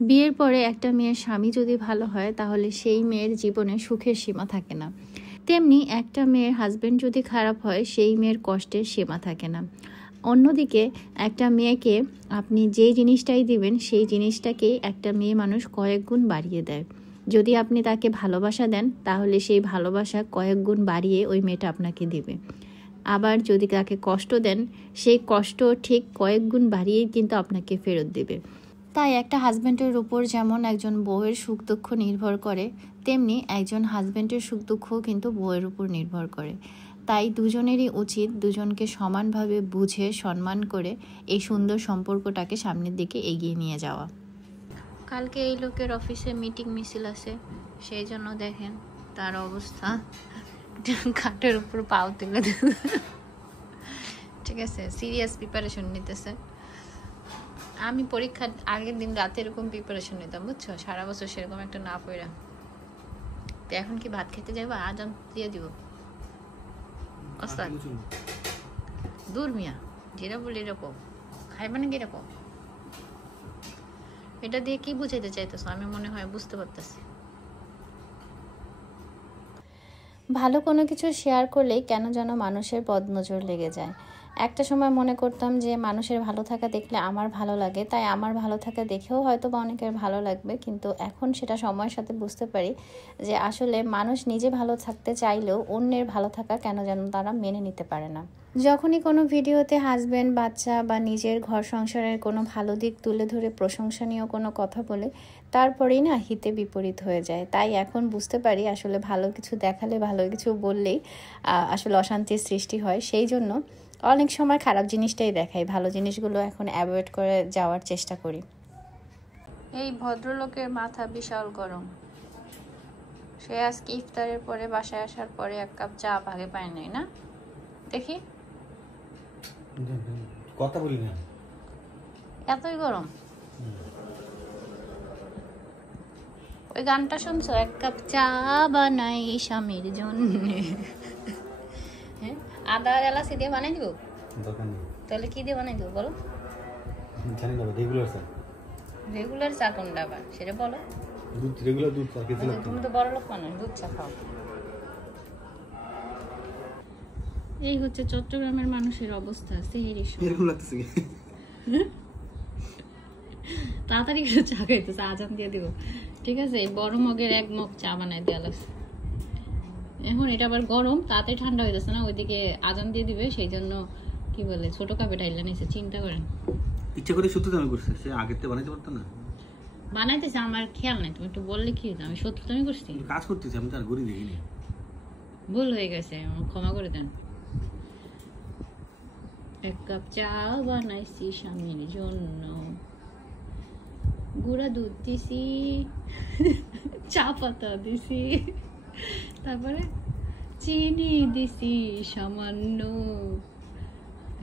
বিয়ের পরে একটা মেয়ের স্বামী যদি ভালো হয় তাহলে সেই মেয়ের জীবনে সুখের সীমা থাকে না, তেমনি একটা মেয়ের হাজবেন্ড যদি খারাপ হয় সেই মেয়ের কষ্টের সীমা থাকে না। অন্যদিকে একটা মেয়েকে আপনি যেই জিনিসটাই দিবেন সেই জিনিসটাকেই একটা মেয়ে মানুষ কয়েক গুণ বাড়িয়ে দেয়। যদি আপনি তাকে ভালোবাসা দেন তাহলে সেই ভালোবাসা কয়েক গুণ বাড়িয়ে ওই মেয়েটা আপনাকে দিবে। আবার যদি তাকে কষ্ট দেন সেই কষ্ট ঠিক কয়েক গুণ বাড়িয়েই কিন্তু আপনাকে ফেরত দেবে। তাই একটা হাজব্যান্ডের উপর যেমন একজন বউয়ের সুখ দুঃখ নির্ভর করে, তেমনি একজন হাজব্যান্ডের সুখ দুঃখও কিন্তু বউয়ের উপর নির্ভর করে। তাই দুজনেরই উচিত দুজনকে সমানভাবে বুঝে সম্মান করে এই সুন্দর সম্পর্কটাকে সামনের দিকে এগিয়ে নিয়ে যাওয়া। কালকে এই লোকের অফিসে মিটিং মিছিল আছে, সেই জন্য দেখেন তার অবস্থা, খাটের উপর পাও তুলে, ঠিক আছে, সিরিয়াস প্রিপারেশন নিতেছে। আমি পরীক্ষার আগের দিন রাতে এরকম প্রিপারেশন নিতাম, বুঝছো, সারা বছর সেরকম একটা না পড়া। তো এখন কি ভাত খেতে যাবো, আজান দিয়ে দিব দূর মিয়া, যেটা বলি এরকম খাইবা না কিরকম, এটা দিয়ে কি বুঝাইতে চাইতেছো আমি মনে হয় বুঝতে পারতেছি। ভালো কোনো কিছু শেয়ার করলেই কেন যেন মানুষের বদনজর লেগে যায়। একটা সময় মনে করতাম যে মানুষের ভালো থাকা দেখলে আমার ভালো লাগে, তাই আমার ভালো থাকা দেখেও হয়তো বা অনেকের ভালো লাগবে, কিন্তু এখন সেটা সময়ের সাথে বুঝতে পারি যে আসলে মানুষ নিজে ভালো থাকতে চাইলেও অন্যের ভালো থাকা কেন যেন তারা মেনে নিতে পারে না। যখনই কোনো ভিডিওতে হাজব্যান্ড, বাচ্চা বা নিজের ঘর সংসারের কোনো ভালো দিক তুলে ধরে প্রশংসনীয় কোনো কথা বলে তারপরেই না হিতে বিপরীত হয়ে যায়। তাই এখন বুঝতে পারি আসলে ভালো কিছু দেখালে, ভালো কিছু বললেই আসলে অশান্তির সৃষ্টি হয়। সেই জন্য অনেক সময় খারাপ জিনিসটাই দেখাই, ভালো জিনিসগুলো এখন অ্যাভয়েড করে যাওয়ার চেষ্টা করি। এই ভদ্রলোকের মাথা বিশাল গরম, সে আজকে ইফতারের পরে বাসায় আসার পরে এক কাপ চা ভাগে পায় নাই না, দেখি কথা বলি না, এতই গরম। ওই গানটা শুনছো, এক কাপ চা বানাই স্বামীর জন্য, হ্যাঁ, আদা এলাচি দিয়ে বানাই দিব, দরকার নেই। তাহলে কি দিয়ে বানাই দিব বলো? জানি না, রেগুলার চা। রেগুলার চা কোনটা আবার সেটা বলো? দুধ, রেগুলার দুধ চা খেতে লাগবে। তুমি তো বড় লোক মানুষ, দুধ চা খাও। এই হচ্ছে চট্টগ্রামের মানুষের অবস্থা সেহেরির সময়। এরকম লাগতেছে কি? তাড়াতাড়ি করে চা খাইতেছে, আজান দিয়ে দিব, ঠিক আছে। এই বড় মগের এক মগ চা বানাই দেওয়া লাগছে। এখন এটা আবার গরম, তাড়াতাড়ি ঠান্ডা হয়ে যাচ্ছে না, ওইদিকে আজান দিয়ে দিবে, সেই জন্য কি বলে ছোট কাপে ঢাইলা নিয়েছে, চিন্তা করেন। ইচ্ছা করে শত্রুতামি করছে, সে আগের থেকে বানাইতে পারতো না। বানাইতেছে, আমার খেয়াল নাই, তুমি একটু বললে কি আমি শত্রুতামি করছি? কাজ করতেছি, আমি তার গড়ি দেখিনি। ভুল হয়ে গেছে, ক্ষমা করে দেন। এক কাপ চা বানাইছি স্বামীর জন্য, গুঁড়া দুধ দিছি, চা পাতা দিছি, তারপরে চিনি দিছি সামান্য,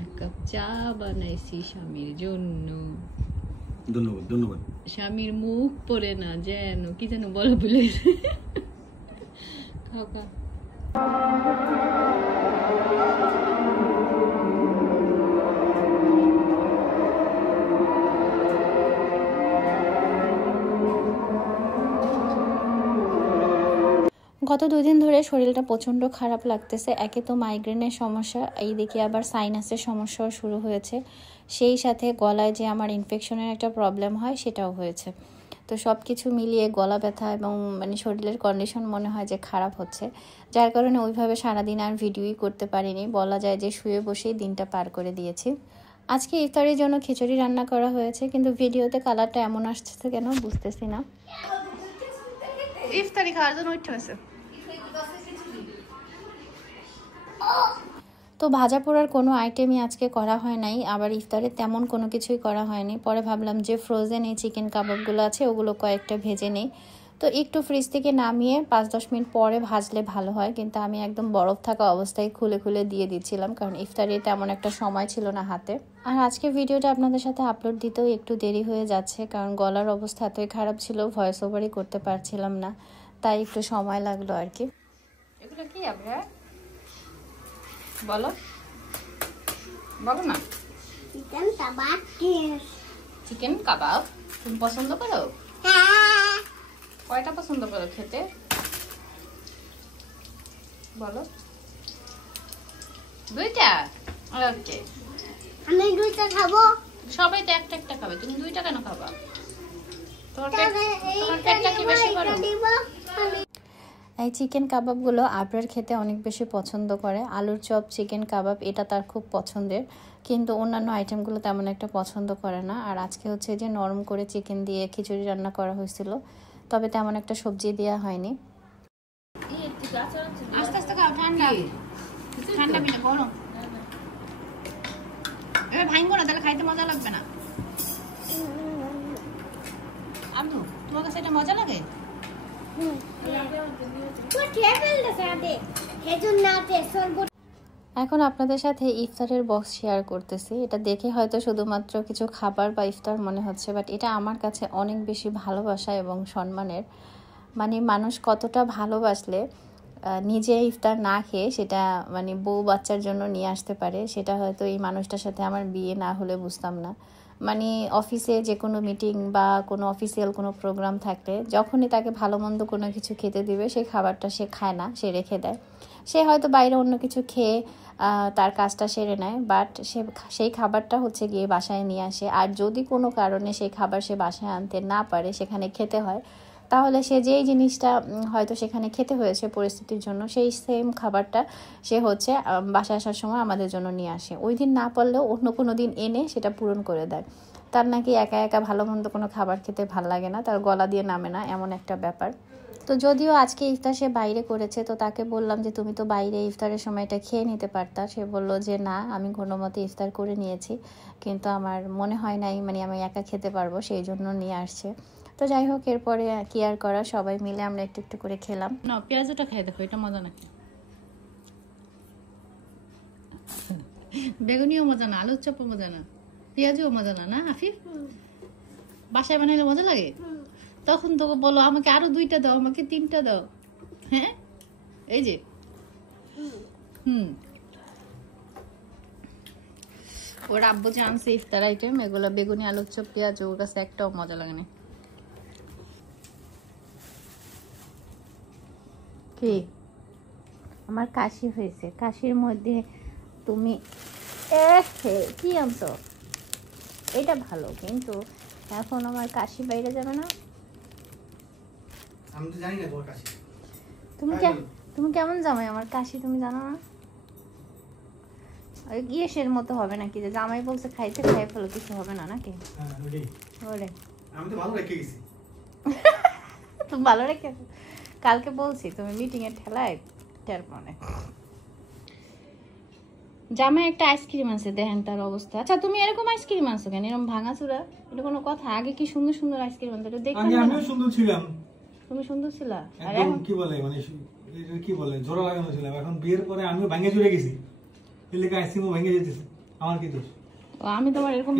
এক কাপ চা বানাইছি স্বামীর জন্য। ধন্যবাদ, ধন্যবাদ। স্বামীর মুখ পড়ে না যেন, কি যেন বলো বলে, খাও খাও। গত 2 দিন ধরে শরীরটা প্রচণ্ড খারাপ লাগতেছে। একে তো মাইগ্রেনের সমস্যা, এই দিকে আবার সাইনাসের সমস্যাও শুরু হয়েছে, সেই সাথে গলায় যে আমার ইনফেকশনের একটা প্রবলেম হয় সেটাও হয়েছে। তো সব কিছু মিলিয়ে গলা ব্যথা এবং মানে শরীরের কন্ডিশন মনে হয় যে খারাপ হচ্ছে, যার কারণে ওইভাবে সারাদিন আর ভিডিওই করতে পারিনি, বলা যায় যে শুয়ে বসেই দিনটা পার করে দিয়েছি। আজকে ইফতারের জন্য খিচুড়ি রান্না করা হয়েছে, কিন্তু ভিডিওতে কালারটা এমন আসছে কেন বুঝতেছি না। ইফতারি খাওয়ার জন্য উঠে আছে। তো ভাজা পোড়ার কোনো আইটেমই আজকে করা হয় নাই, আবার ইফতারে তেমন কোনো কিছুই করা হয়নি। পরে ভাবলাম যে ফ্রোজেন এই চিকেন কাবাবগুলো আছে ওগুলো কয়েকটা ভেজে নেই, তো একটু ফ্রিজ থেকে নামিয়ে 5-10 মিনিট পরে ভাজলে ভালো হয়, কিন্তু আমি একদম বরফ থাকা অবস্থায় খুলে খুলে দিয়ে দিচ্ছিলাম, কারণ ইফতারে তেমন একটা সময় ছিল না হাতে। আর আজকে ভিডিওটা আপনাদের সাথে আপলোড দিতেও একটু দেরি হয়ে যাচ্ছে, কারণ গলার অবস্থা এতই খারাপ ছিল, ভয়েস ওভারই করতে পারছিলাম না, তাই একটু সময় লাগলো আর কি। এগুলো কি আপনারা বলো, বলো না। চিকেন কাবাব। তুমি পছন্দ করো? কয়টা পছন্দ করো খেতে বলো? দুইটা? ওকে, আমি দুইটা খাবো। সবাই তো একটা একটা খাবে, তুমি দুইটা কেন খাবা? তোমার পেটটা কি বেশি বড়? এই চিকেন কাবাবগুলো আবরার খেতে অনেক বেশি পছন্দ করে। আলুর চপ, চিকেন কাবাব এটা তার খুব পছন্দের, কিন্তু অন্যান্য আইটেমগুলো তেমন একটা পছন্দ করে না। আর আজকে হচ্ছে যে নরম করে চিকেন দিয়ে খিচুড়ি রান্না করা হয়েছিল, তবে তেমন একটা সবজি দেওয়া হয়নি। আস্তে আস্তে খাও, ঠান্ডা ঠান্ডা বিনা গরম। এবার ভাঙবো না, তাহলে খাইতে মজা লাগবে না। আব্দু, তোমার কাছে এটা মজা লাগে? এখন আপনাদের সাথে ইফতারের বক্স শেয়ার করতেছি। এটা দেখে হয়তো শুধুমাত্র কিছু খাবার বা ইফতার মনে হচ্ছে, বাট এটা আমার কাছে অনেক বেশি ভালোবাসা এবং সম্মানের। মানে মানুষ কতটা ভালোবাসলে নিজে ইফতার না খেয়ে সেটা মানে বউ বাচ্চার জন্য নিয়ে আসতে পারে, সেটা হয়তো এই মানুষটার সাথে আমার বিয়ে না হলে বুঝতাম না। মানে অফিসে যে কোনো মিটিং বা কোনো অফিসিয়াল কোনো প্রোগ্রাম থাকলে যখনই তাকে ভালো মন্দ কোনো কিছু খেতে দিবে, সেই খাবারটা সে খায় না, সে রেখে দেয়। সে হয়তো বাইরে অন্য কিছু খেয়ে তার কাজটা সেরে নেয়, বাট সেই খাবারটা হচ্ছে গিয়ে বাসায় নিয়ে আসে। আর যদি কোনো কারণে সেই খাবার সে বাসায় আনতে না পারে, সেখানে খেতে হয়, তাহলে সে যেই জিনিসটা হয়তো সেখানে খেতে হয়েছে পরিস্থিতির জন্য, সেই সেম খাবারটা সে হচ্ছে বাসায় আসার সময় আমাদের জন্য নিয়ে আসে। ওই দিন না পারলেও অন্য কোনো দিন এনে সেটা পূরণ করে দেয়। তার নাকি একা একা ভালো মন্দ কোনো খাবার খেতে ভাল লাগে না, তার গলা দিয়ে নামে না, এমন একটা ব্যাপার। তো যদিও আজকে ইফতার সে বাইরে করেছে, তো তাকে বললাম যে তুমি তো বাইরে ইফতারের সময় এটা খেয়ে নিতে পারতা। সে বলল যে না, আমি কোনো মতে ইফতার করে নিয়েছি, কিন্তু আমার মনে হয় নাই মানে আমি একা খেতে পারবো, সেই জন্য নিয়ে আসছে। তো যাই হোক, এরপরে কি আর করা, সবাই মিলে আমরা একটু একটু করে খেলাম। না, পেঁয়াজটা খেয়ে দেখো, এটা মজা নাকি? বেগুনিও মজা না, আলুর চপও মজা না, পেঁয়াজও মজা না, না আফিফ? বাসায় বানাইলে মজা লাগে? তখন তো বলো আমাকে আরো 2টা দাও, আমাকে 3টা দাও। হ্যাঁ, এই যে ওর আব্বু যে আনছে ইফতার আইটেম, এগুলো বেগুনি, আলুর চপ, পেঁয়াজ, ওর কাছে একটাও মজা লাগে না। কি আমার কাশি হয়েছে, কাশির মধ্যে তুমি কি আনছো? এটা ভালো, কিন্তু এখন আমার কাশি বাইরে যাবে না। আমি তো জানি না তোমার কাছে। তুমি কেমন জামাই আমার কাশি তুমি জানো না? ইয়েসের মতো হবে নাকি যে জামাই বলছে খাইতে খাই ফেলো, কিছু হবে না নাকি? ওরে আমি তো ভালো রেখে গেছি। তুমি ভালো রেখে, কালকে বলছি তুমি মিটিং এর ঠেলায় টের মনে। জামাই একটা আইসক্রিম আছে, দেখেন তার অবস্থা। আচ্ছা তুমি এরকম আইসক্রিম আনছো কেন, এরকম ভাঙাচুরা? এটা কোনো কথা? আগে কি সুন্দর সুন্দর আইসক্রিম আনতো, এটা দেখলাম। আমিও সুন্দর ছিলাম। তুমি সুন্দর ছিলা, আর একদম এখন কি বলে মানে কি বলে জোড়া লাগানো ছিলাম। এখন বিয়ের পরে আমিও ভেঙে চুরে গেছি, এলাকা আইসক্রিমও ভেঙে যেতেছে। আমার কি দোষ? আমি তোমার এরকম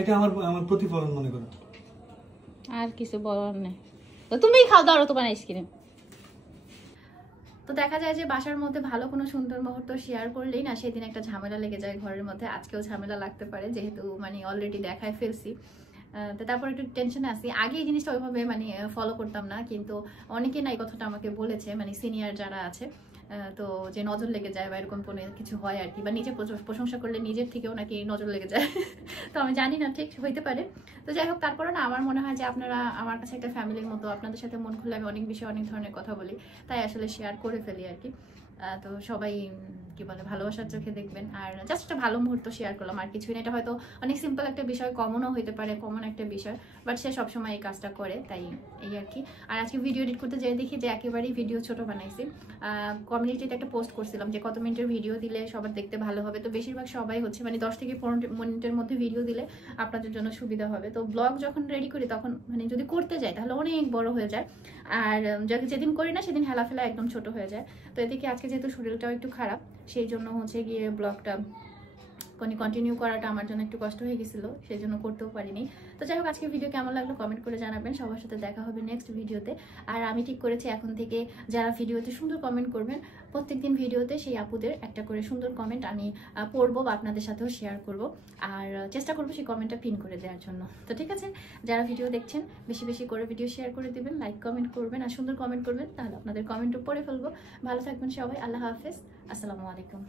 এটা আমার প্রতিফলন মনে করো। আর কিছু বলার নেই, তো তুমিই খাও, দাও তোমার আইসক্রিম। তো দেখা যায় যে বাসার মধ্যে ভালো কোনো সুন্দর মুহূর্ত শেয়ার করলেই না সেদিন একটা ঝামেলা লেগে যায় ঘরের মধ্যে। আজকেও ঝামেলা লাগতে পারে, যেহেতু মানে অলরেডি দেখায় ফেলছি। তো তারপর একটু টেনশনে আসি। আগে এই জিনিসটা ওইভাবে মানে ফলো করতাম না, কিন্তু অনেকে না এই কথাটা আমাকে বলেছে, মানে সিনিয়র যারা আছে, তো যে নজর লেগে যায় বা এরকম কোনো কিছু হয় আর কি, বা নিজে প্রশংসা করলে নিজের থেকেও নাকি নজর লেগে যায়। তো আমি জানি না, ঠিক হইতে পারে। তো যাই হোক, তারপরে না আমার মনে হয় যে আপনারা আমার কাছে একটা ফ্যামিলির মতো, আপনাদের সাথে মন খুলে আমি অনেক বিষয়ে অনেক ধরনের কথা বলি, তাই আসলে শেয়ার করে ফেলি আর কি। তো সবাই কি বলে ভালোবাসার চোখে দেখবেন, আর জাস্ট একটা ভালো মুহূর্ত শেয়ার করলাম, আর কিছুই না। এটা হয়তো অনেক সিম্পল একটা বিষয়, কমনও হইতে পারে, কমন একটা বিষয়, বাট সে সবসময় এই কাজটা করে, তাই এই আর কি। আর আজকে ভিডিও এডিট করতে যেয়ে দেখি যে একেবারেই ভিডিও ছোট বানাইছি। কমিউনিটিতে একটা পোস্ট করছিলাম যে কত মিনিটের ভিডিও দিলে সবার দেখতে ভালো হবে, তো বেশিরভাগ সবাই হচ্ছে মানে 10 থেকে 15 মিনিটের মধ্যে ভিডিও দিলে আপনাদের জন্য সুবিধা হবে। তো ব্লগ যখন রেডি করি তখন মানে যদি করতে যাই তাহলে অনেক বড় হয়ে যায়, আর যেদিন করি না সেদিন হেলাফেলা একদম ছোট হয়ে যায়। তো এদিকে আজকে যেহেতু শরীরটাও একটু খারাপ, সেই জন্য হচ্ছে গিয়ে ব্লগটা কন্টিনিউ করাটা আমার জন্য একটু কষ্ট হয়ে গেছিলো, সেই জন্য করতেও পারিনি। তো যাই হোক, আজকের ভিডিও কেমন লাগলো কমেন্ট করে জানাবেন। সবার সাথে দেখা হবে নেক্সট ভিডিওতে। আর আমি ঠিক করেছি এখন থেকে যারা ভিডিওতে সুন্দর কমেন্ট করবেন, প্রত্যেকদিন ভিডিওতে সেই আপুদের একটা করে সুন্দর কমেন্ট আমি পড়বো বা আপনাদের সাথেও শেয়ার করব। আর চেষ্টা করবো সেই কমেন্টটা পিন করে দেওয়ার জন্য। তো ঠিক আছে, যারা ভিডিও দেখছেন বেশি বেশি করে ভিডিও শেয়ার করে দেবেন, লাইক কমেন্ট করবেন আর সুন্দর কমেন্ট করবেন, তাহলে আপনাদের কমেন্টও পড়ে ফেলবো। ভালো থাকবেন সবাই, আল্লাহ হাফেজ, আসসালামু আলাইকুম।